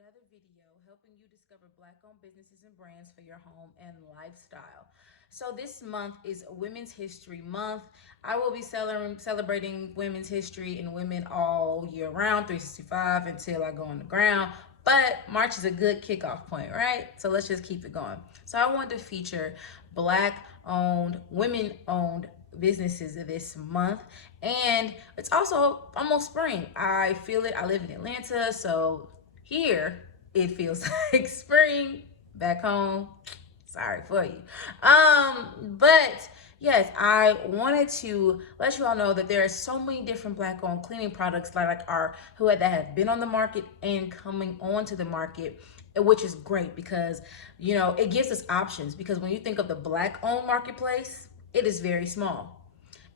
another video helping you discover Black-owned businesses and brands for your home and lifestyle. So this month is Women's History Month. I will be celebrating women's history and women all year round, 365 until I go on the ground. But March is a good kickoff point, right? So let's just keep it going. So I wanted to feature Black-owned, women-owned businesses this month, and it's also almost spring. I feel it. I live in Atlanta, so here it feels like spring. Back home, sorry for you. But yes, I wanted to let you all know that there are so many different Black-owned cleaning products like our that have been on the market and coming onto the market, which is great because it gives us options. Because when you think of the Black-owned marketplace, it is very small,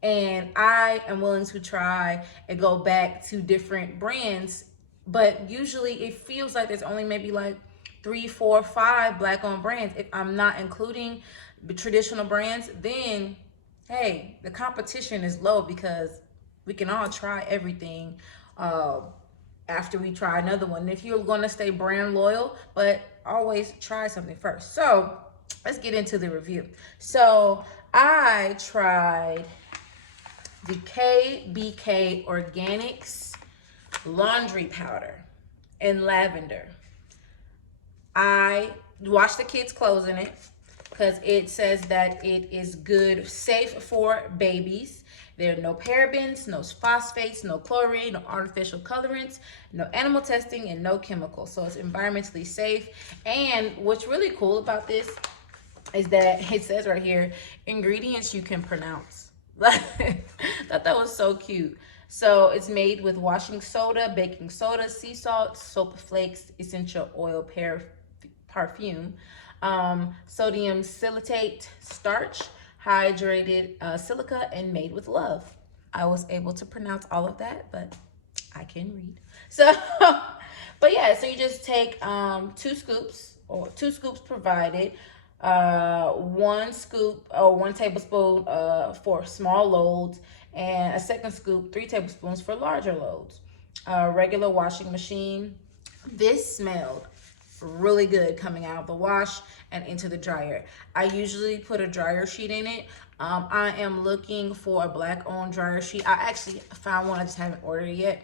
and I am willing to try and go back to different brands, but usually it feels like there's only maybe like three, four, five Black-owned brands. If I'm not including the traditional brands, then hey, the competition is low because we can all try everything uh, after we try another one. And if you're going to stay brand loyal, but always try something first. So let's get into the review. So I tried the KBK Organics laundry powder in lavender. I washed the kids' clothes in it because it says that it is good, safe for babies. There are no parabens, no phosphates, no chlorine, no artificial colorants, no animal testing, and no chemicals. So it's environmentally safe. And what's really cool about this is that it says right here, ingredients you can pronounce. I thought that was so cute. So it's made with washing soda, baking soda, sea salt, soap flakes, essential oil, perfume, sodium silicate, starch, hydrated silica, and made with love. I was able to pronounce all of that, but I can read. So, but yeah, so you just take 2 scoops, or 2 scoops provided, 1 scoop or 1 tablespoon for small loads, and a second scoop, 3 tablespoons for larger loads. Regular washing machine. This smelled really good coming out of the wash and into the dryer. I usually put a dryer sheet in it. I am looking for a Black-owned dryer sheet. I actually found one, I just haven't ordered it yet.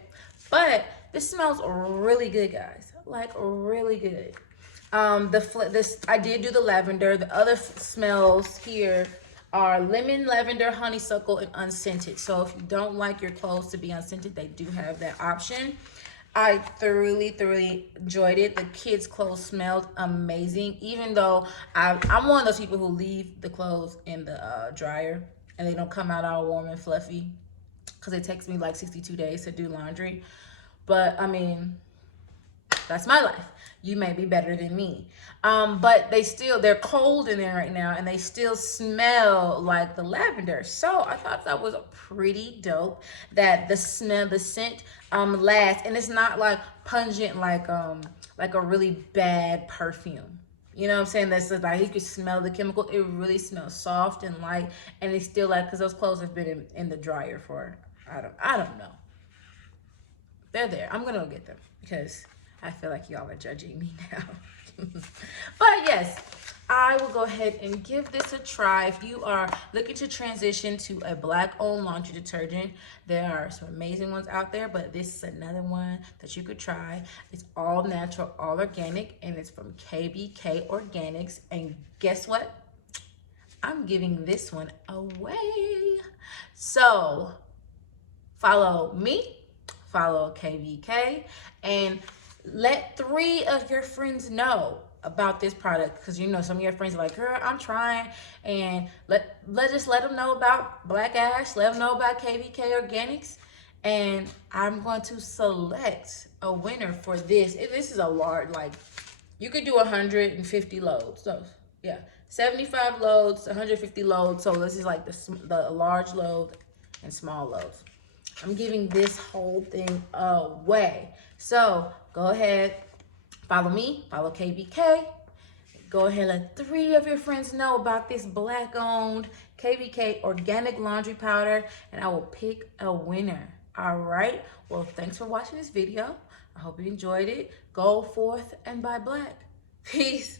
But this smells really good, guys. Like really good. I did do the lavender. The other smells here are lemon, lavender, honeysuckle, and unscented. So if you don't like your clothes to be unscented, they do have that option. I thoroughly enjoyed it. The kids' clothes smelled amazing, even though I'm one of those people who leave the clothes in the dryer and they don't come out all warm and fluffy because it takes me like 62 days to do laundry. But I mean, that's my life. You may be better than me. But they're cold in there right now and they still smell like the lavender. So I thought that was pretty dope that the scent lasts, and it's not like pungent like a really bad perfume. You know what I'm saying? That's like you can smell the chemical. It really smells soft and light, and it's still like, because those clothes have been in the dryer for I don't know. They're there. I'm gonna go get them because I feel like y'all are judging me now. But yes, I will go ahead and give this a try. If you are looking to transition to a Black-owned laundry detergent, there are some amazing ones out there, but this is another one that you could try. It's all natural, all organic, and it's from KBK Organics. And guess what? I'm giving this one away. So follow me, follow KBK, and let 3 of your friends know about this product, because some of your friends are like, girl, I'm trying. And let them know about Black Ash, let them know about KBK Organics, and I'm going to select a winner for this. This is a large, like, you could do 150 loads. So yeah, 75 loads, 150 loads. So this is like the large load and small loads. I'm giving this whole thing away. So go ahead, follow me, follow KBK. Go ahead, let 3 of your friends know about this Black-owned KBK organic laundry powder, and I will pick a winner. All right. Well, thanks for watching this video. I hope you enjoyed it. Go forth and buy black. Peace.